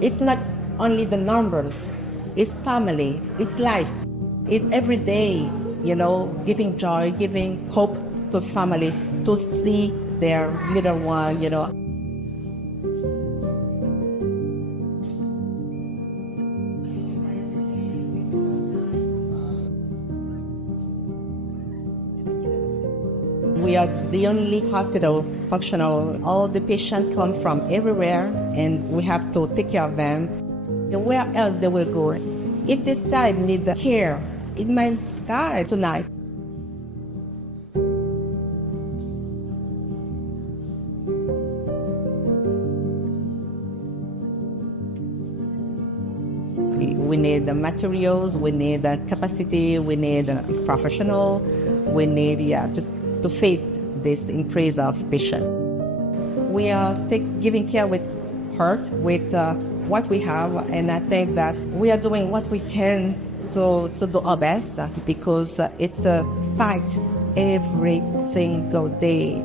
It's not only the numbers, it's family, it's life, it's every day, giving joy, giving hope to family to see their little one, We are the only hospital functional. All the patients come from everywhere and we have to take care of them. Where else they will go? If this child needs care, it might die tonight. We need the materials, we need the capacity, we need a professional, we need to face this increase of patients. We are giving care with heart, with what we have, and I think that we are doing what we can to do our best because it's a fight every single day.